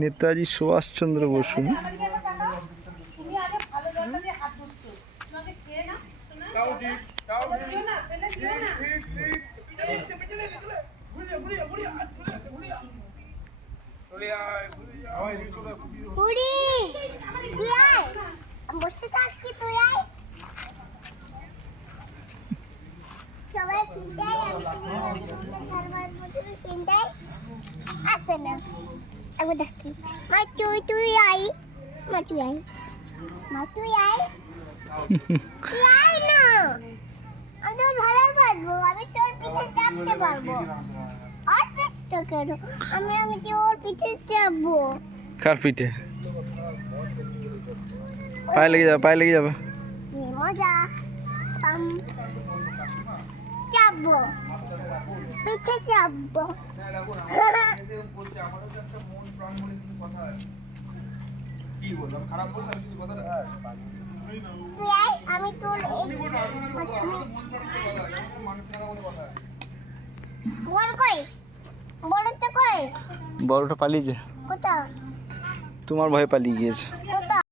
নেতাজি সুভাষচন্দ্র বসু। বসে থাকি তুই আয় সবাই ফিনটাই আমি ফিনটাই আসে না আমি দেখি মা তুই আয় মা তুই আয় মা তুই আয় তুই আয় না আমি তোর ভালো পারবো আমি তোর পিছে চাপতে পারবো আর চেষ্টা করো আমি তোর পিছে চাপবো কার পিঠে পায়ে লেগে যাবে মজা চাপবো পিছে চাপবো আমি তোর বড় কই বড়টা কই বড়টা পালিয়েছে কোথা তোমার ভয়ে পালিয়ে গিয়েছে কোথা